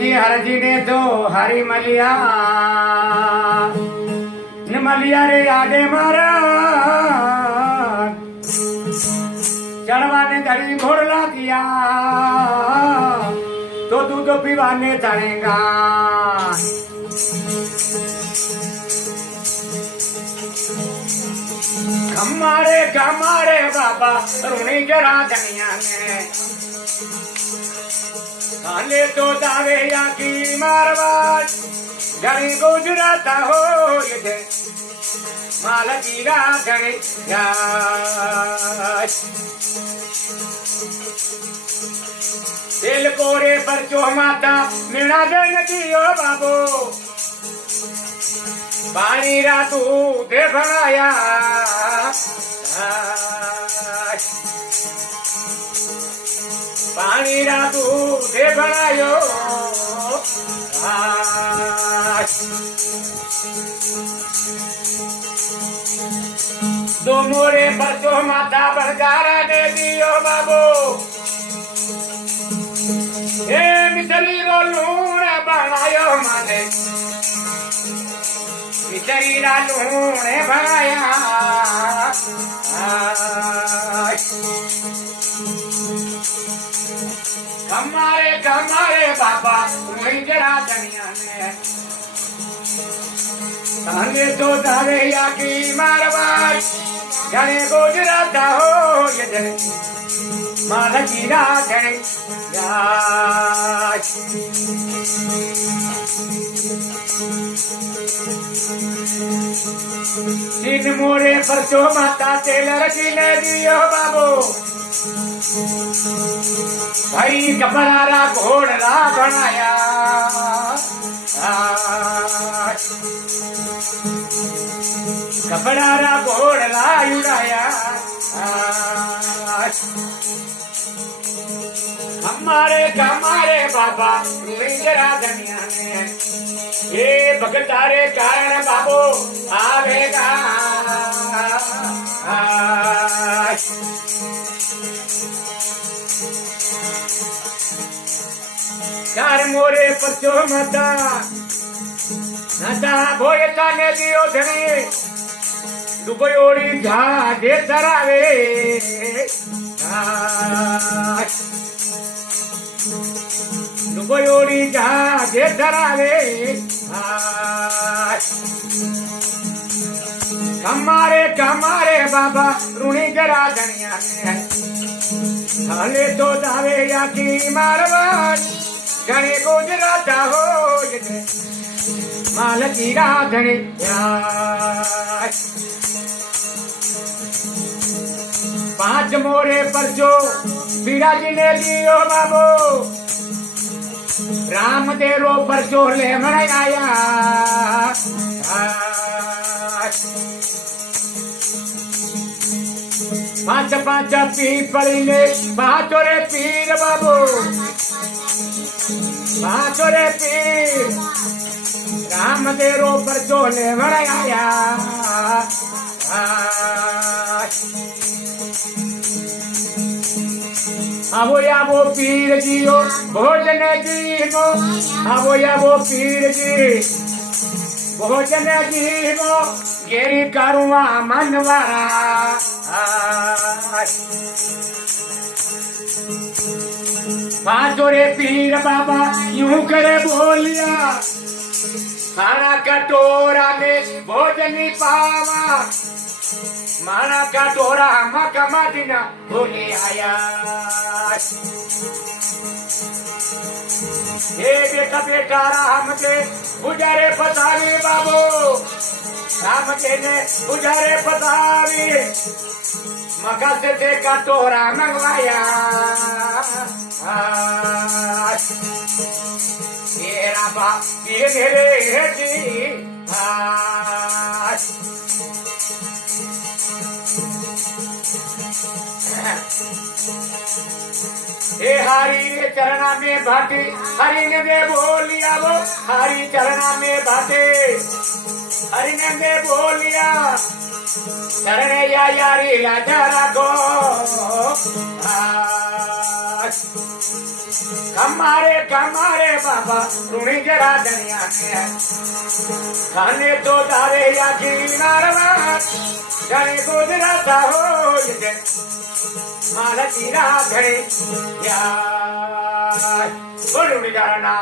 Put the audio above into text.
जी हरजी ने तो हरी मलिया मलिया रे आगे मारा चढ़वा ने धड़ी घोड़ला दिया तो तू तो पीवाने चढ़ेगा कमारे बाबा रुणी जरा धनिया ने काले तो दावे या की मारवाड़ गणी गुजराता हो ये माला जीरा गणी दिल कोरे पर चो माता मीणा देन दियो बाबू पानी रातू दे भराया पानी रातू दे भरायो दो मोरे बच्चों माता बरगारा दे दियो बाबू ए मिसली रो लूण बनायो माने मिसरी रा लूण बनाया कमारे बाबा वही जरा धनिया ने ताने तो दावे या की मारवाड़ गणे गुजराता हो ये जने माला जीरा गणे तीन मोरे पर जो माता तेल रखी ले दियो बाबू भाई कपड़ा घोड़ा बनाया कपड़ा घोड़ा उड़ाया हमारे बाबा जरा धनिया ने ये भगतारे कारण बाबू आवेगा चार मोरे पचो मता नता भोयता ने दियो धनी दुबयोड़ी झाजे तरावे दुबयोड़ी झाजे तरावे कमारे बाबा रुणी जरा धनिया ने हाले तो दावे या की मारवाड़ गणे गुजराता हो माल जीरा धने पांच मोरे पर जो बिराजी ने दियो बाबू राम देरो पर जो ले आया पांच पीपली ने पांचोरे पीर बाबू पांचोरे पीर राम देरो पर चोले आया आवो पीर जियो भोजन जीवो आवो पीर जी भोजन जीवो गेरी करुआ मनवारा पांचोरे पीर बाबा यूं करे बोलिया खाना कटोरा में भोजन पावा माना कटोरा मका मदीना भूले आया ये बेटा राम के गुजारे पतारी बाबू राम के ने गुजारे पतारी मका से कटोरा मंगवाया तेरा बाप ये मेरे जी हे हरि रे चरणा में भाटे हरि ने दे बोलिया वो हरि चरणा में भाटे हरि ने दे बोलिया शरणे या यारी लाजा राखो कमारे बाबा रुणी जरा दनिया ने खाने तो तारे या की नारवा जाने गुजरात हो ये माला तीरा घड़े यार बोलूं जाना